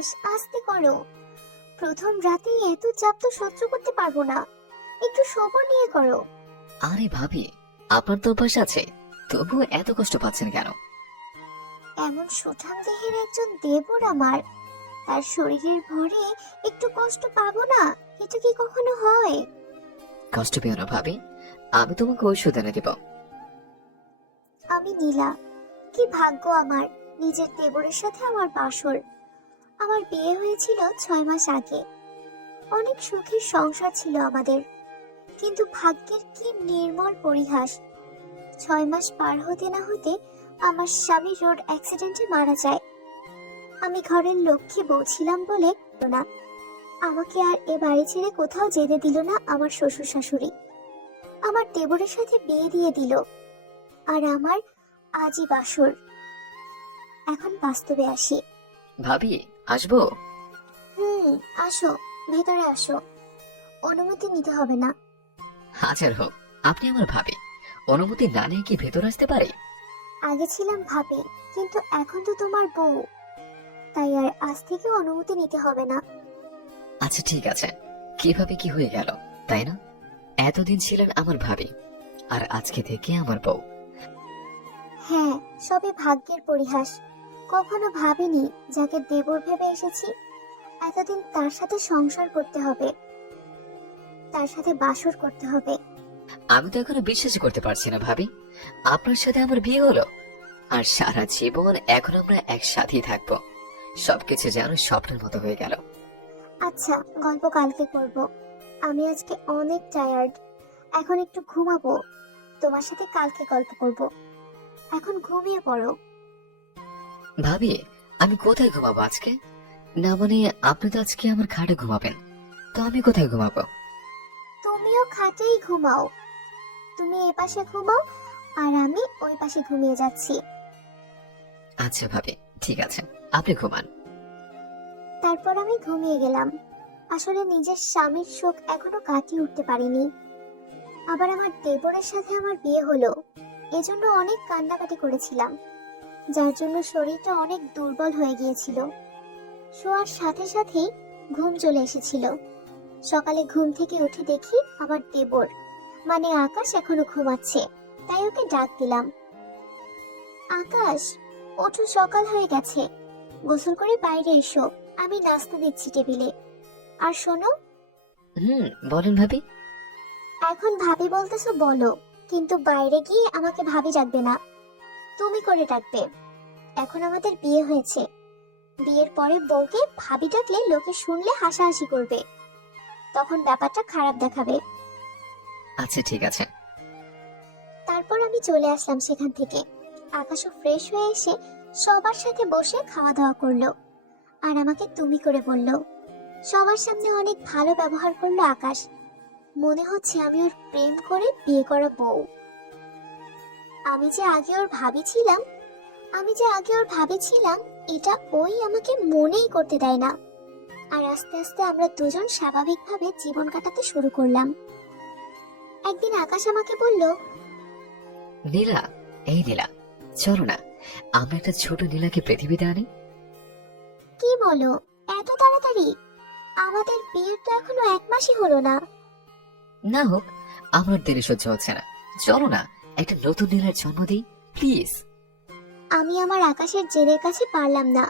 আকাশ আস্তে করো প্রথম রাতে এত চাপ তো সহ্য করতে পারবো না একটু সবর নিয়ে করো আরে ভাবি আপনার তো অভ্যাস আছে তবু এত কষ্ট পাচ্ছেন কেন এমন সুঠাম দেহের একজন দেবর আমার তার শরীরের ভরে একটু কষ্ট পাবো না এটা কি কখনো হয় কষ্ট পেও না ভাবি আমি তোমাকে ঔষধ এনে দেব আমি নীলা কি ভাগ্য আমার নিজের দেবরের সাথে আমার পাশর আমার বিয়ে হয়েছিল ছয় মাস আগে অনেক সুখের সংসার ছিল আমাদের কিন্তু ভাগ্যের কি নির্মল পরিহাস ছয় মাস পার হতে না হতে আমার স্বামী রোড অ্যাক্সিডেন্টে মারা যায় আমি ঘরের লক্ষ্মী বলছিলাম বলে না আমাকে আর এ বাড়ি ছেড়ে কোথাও যেতে দিল না আমার শ্বশুর শাশুড়ি আমার দেবরের সাথে বিয়ে দিয়ে দিল আর আমার আজই বাসর এখন বাস্তবে আসি ভাবি আসবো হুম আসো ভেতরে আসো অনুমতি নিতে হবে না হাজার হোক আপনি আমার ভাবে অনুমতি না নিয়ে কি ভেতর আসতে পারে আগে ছিলাম ভাবে কিন্তু এখন তো তোমার বউ তাই আর আজ থেকে অনুমতি নিতে হবে না আচ্ছা ঠিক আছে কিভাবে কি হয়ে গেল তাই না এতদিন ছিলেন আমার ভাবি আর আজকে থেকে আমার বউ হ্যাঁ সবে ভাগ্যের পরিহাস কখনো ভাবিনি যাকে দেবর ভেবে এসেছি এতদিন তার সাথে সংসার করতে হবে তার সাথে বাসর করতে হবে আমি তো এখনো বিশ্বাস করতে পারছি না ভাবি আপনার সাথে আমার বিয়ে হলো আর সারা জীবন এখন আমরা একসাথেই থাকবো সবকিছু যেন স্বপ্নের মতো হয়ে গেল আচ্ছা গল্প কালকে করব আমি আজকে অনেক টায়ার্ড এখন একটু ঘুমাবো তোমার সাথে কালকে গল্প করব এখন ঘুমিয়ে পড়ো ভাবি আমি কোথায় ঘুমাবো আজকে না মানে আপনি তো আজকে আমার খাটে ঘুমাবেন তো আমি কোথায় ঘুমাবো তুমিও খাটেই ঘুমাও তুমি এ পাশে ঘুমাও আর আমি ওই পাশে ঘুমিয়ে যাচ্ছি আচ্ছা ভাবি ঠিক আছে আপনি ঘুমান তারপর আমি ঘুমিয়ে গেলাম আসলে নিজের স্বামীর শোক এখনো কাটিয়ে উঠতে পারিনি আবার আমার দেবরের সাথে আমার বিয়ে হলো এজন্য অনেক কান্নাকাটি করেছিলাম যার জন্য শরীরটা অনেক দুর্বল হয়ে গিয়েছিল শোয়ার সাথে সাথেই ঘুম চলে এসেছিল সকালে ঘুম থেকে উঠে দেখি আবার দেবর মানে আকাশ এখনো ঘুমাচ্ছে তাই ওকে ডাক দিলাম আকাশ ওঠো সকাল হয়ে গেছে গোসল করে বাইরে এসো আমি নাস্তা দিচ্ছি টেবিলে আর শোনো হুম বলেন ভাবি এখন ভাবি বলতেছো বলো কিন্তু বাইরে গিয়ে আমাকে ভাবি ডাকবে না তুমি করে ডাকবে এখন আমাদের বিয়ে হয়েছে বিয়ের পরে বউকে ভাবি ডাকলে লোকে শুনলে হাসাহাসি করবে তখন ব্যাপারটা খারাপ দেখাবে আচ্ছা ঠিক আছে তারপর আমি চলে আসলাম সেখান থেকে আকাশও ফ্রেশ হয়ে এসে সবার সাথে বসে খাওয়া দাওয়া করলো আর আমাকে তুমি করে বলল সবার সামনে অনেক ভালো ব্যবহার করলো আকাশ মনে হচ্ছে আমি ওর প্রেম করে বিয়ে করা বউ আমি যে আগে ওর ভাবিছিলাম আমি যে আগে ওর ভাবিছিলাম এটা ওই আমাকে মনেই করতে দেয় না আর আস্তে আস্তে আমরা দুজন স্বাভাবিকভাবে জীবন কাটাতে শুরু করলাম একদিন আকাশ আমাকে বলল নীলা এই নীলা চলো না আমরা একটা ছোট নীলাকে পৃথিবীতে আনি কি বলো এত তাড়াতাড়ি আমাদের বিয়ের তো এখনো এক মাসই হলো না না হোক আমার দেরি সহ্য হচ্ছে না চলো না একটা নতুন নীলার জন্ম দিই প্লিজ আমি আমার আকাশের জেলের কাছে পারলাম না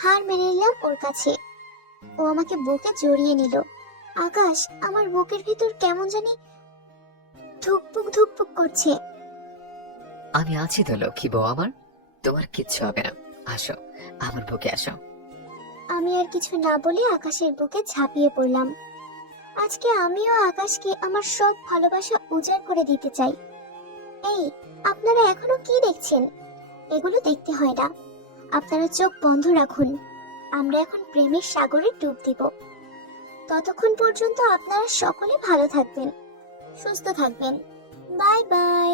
হার মেনে নিলাম ওর কাছে ও আমাকে বুকে জড়িয়ে নিল আকাশ আমার বুকের ভিতর কেমন জানি ধুকপুক ধুকপুক করছে আমি আছি তো লক্ষ্মী বউ আমার তোমার কিচ্ছু হবে না আসো আমার বুকে আসো আমি আর কিছু না বলে আকাশের বুকে ঝাঁপিয়ে পড়লাম আজকে আমিও আকাশকে আমার সব ভালোবাসা উজাড় করে দিতে চাই এই আপনারা এখনো কি দেখছেন এগুলো দেখতে হয় না আপনারা চোখ বন্ধ রাখুন আমরা এখন প্রেমের সাগরে ডুব দিব ততক্ষণ পর্যন্ত আপনারা সকলে ভালো থাকবেন সুস্থ থাকবেন বাই বাই